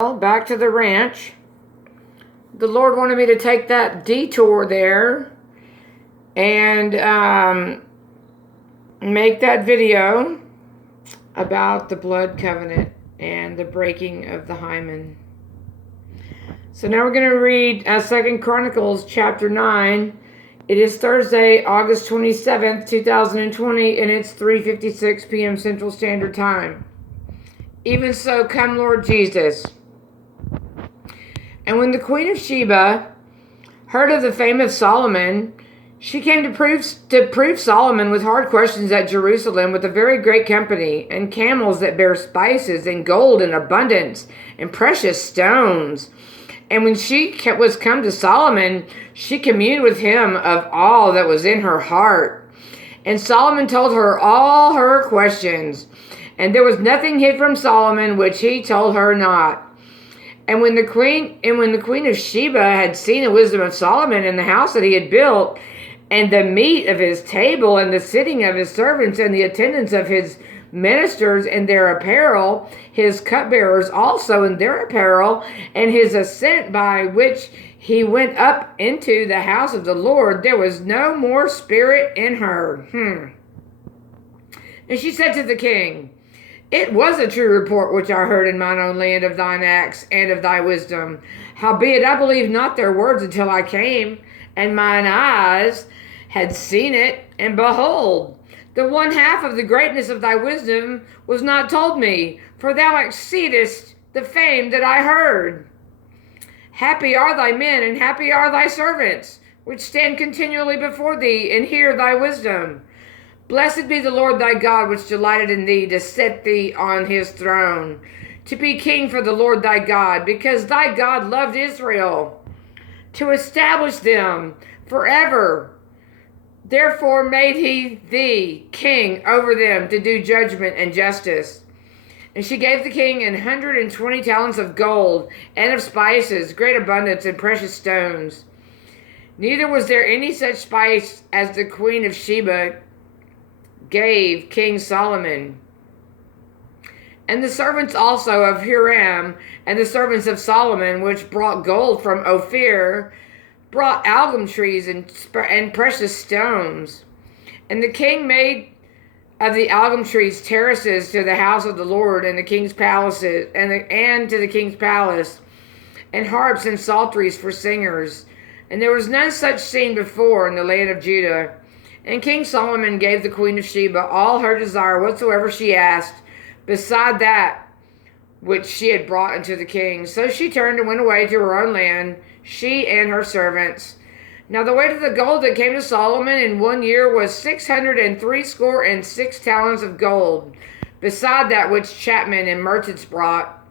Back to the ranch. The Lord wanted me to take that detour there and make that video about the blood covenant and the breaking of the hymen. So now we're going to read 2 Chronicles Chapter 9. It is Thursday, August 27th, 2020, and it's 3:56 p.m. Central Standard Time. Even so, come Lord Jesus. And when the queen of Sheba heard of the fame of Solomon, she came to prove Solomon with hard questions at Jerusalem with a very great company, and camels that bear spices, and gold in abundance, and precious stones. And when she was come to Solomon, she communed with him of all that was in her heart. And Solomon told her all her questions, and there was nothing hid from Solomon which he told her not. And when the queen of Sheba had seen the wisdom of Solomon and the house that he had built, and the meat of his table, and the sitting of his servants, and the attendance of his ministers and their apparel, his cupbearers also in their apparel, and his ascent by which he went up into the house of the Lord, there was no more spirit in her. And she said to the king, "It was a true report which I heard in mine own land of thine acts and of thy wisdom. Howbeit I believed not their words until I came, and mine eyes had seen it, and behold, the one half of the greatness of thy wisdom was not told me, for thou exceedest the fame that I heard. Happy are thy men, and happy are thy servants, which stand continually before thee, and hear thy wisdom. Blessed be the Lord thy God, which delighted in thee, to set thee on his throne, to be king for the Lord thy God, because thy God loved Israel, to establish them forever. Therefore made he thee king over them, to do judgment and justice." And she gave the king 120 talents of gold, and of spices, great abundance, and precious stones. Neither was there any such spice as the queen of Sheba gave King Solomon. And the servants also of Hiram, and the servants of Solomon, which brought gold from Ophir, brought algum trees and precious stones. And the king made of the algum trees terraces to the house of the Lord, and the king's palaces, and to the king's palace, and harps and psalteries for singers. And there was none such seen before in the land of Judah. And King Solomon gave the queen of Sheba all her desire whatsoever she asked, beside that which she had brought unto the king. So she turned and went away to her own land, she and her servants. Now the weight of the gold that came to Solomon in 1 year was 666 talents of gold, beside that which chapmen and merchants brought.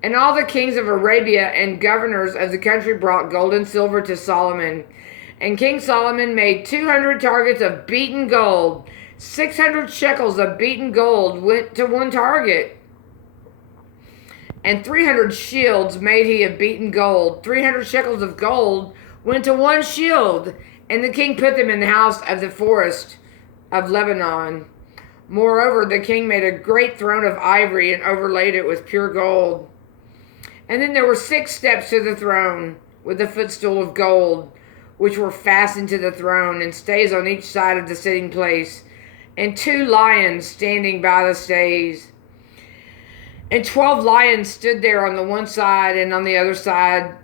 And all the kings of Arabia and governors of the country brought gold and silver to Solomon. And King Solomon made 200 targets of beaten gold. 600 shekels of beaten gold went to one target. And 300 shields made he of beaten gold. 300 shekels of gold went to one shield. And the king put them in the house of the forest of Lebanon. Moreover, the king made a great throne of ivory and overlaid it with pure gold. And then there were 6 steps to the throne with a footstool of gold, which were fastened to the throne, and stays on each side of the sitting place, and 2 lions standing by the stays. And 12 lions stood there on the one side, and on the other side,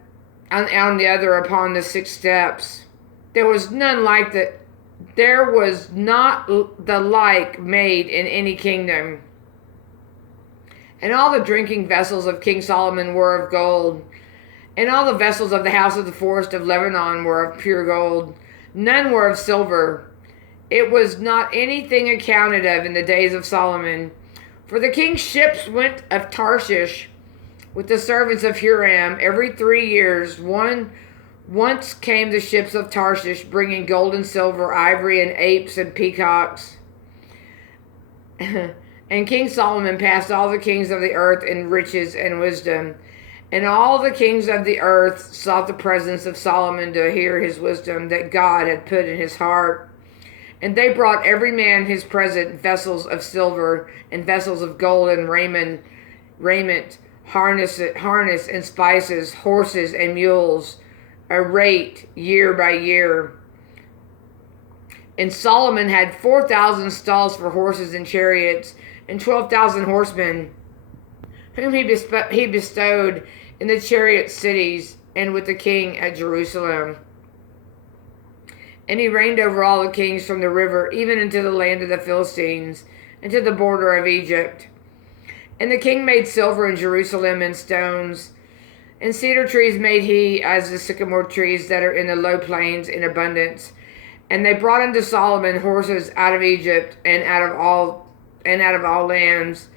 on the other upon the 6 steps. There was none like that. There was not the like made in any kingdom. And all the drinking vessels of King Solomon were of gold. And all the vessels of the house of the forest of Lebanon were of pure gold. None were of silver. It was not anything accounted of in the days of Solomon. For the king's ships went of Tarshish with the servants of Hiram every 3 years. Once came the ships of Tarshish, bringing gold and silver, ivory and apes and peacocks. And King Solomon passed all the kings of the earth in riches and wisdom. And all the kings of the earth sought the presence of Solomon to hear his wisdom that God had put in his heart. And they brought every man his present, vessels of silver and vessels of gold and raiment, harness and spices, horses and mules, a rate year by year. And Solomon had 4,000 stalls for horses and chariots, and 12,000 horsemen, whom he bestowed in the chariot cities and with the king at Jerusalem. And he reigned over all the kings from the river, even into the land of the Philistines, and to the border of Egypt. And the king made silver in Jerusalem and stones, and cedar trees made he as the sycamore trees that are in the low plains in abundance. And they brought unto Solomon horses out of Egypt and out of all lands.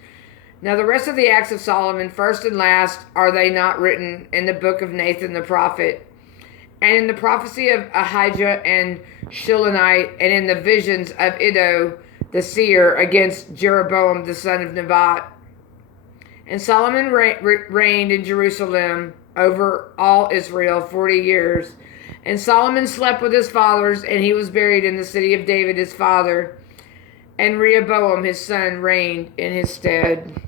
Now the rest of the acts of Solomon, first and last, are they not written in the book of Nathan the prophet, and in the prophecy of Ahijah and Shilonite, and in the visions of Iddo the seer against Jeroboam the son of Nebat? And Solomon reigned in Jerusalem over all Israel 40 years. And Solomon slept with his fathers, and he was buried in the city of David his father. And Rehoboam his son reigned in his stead.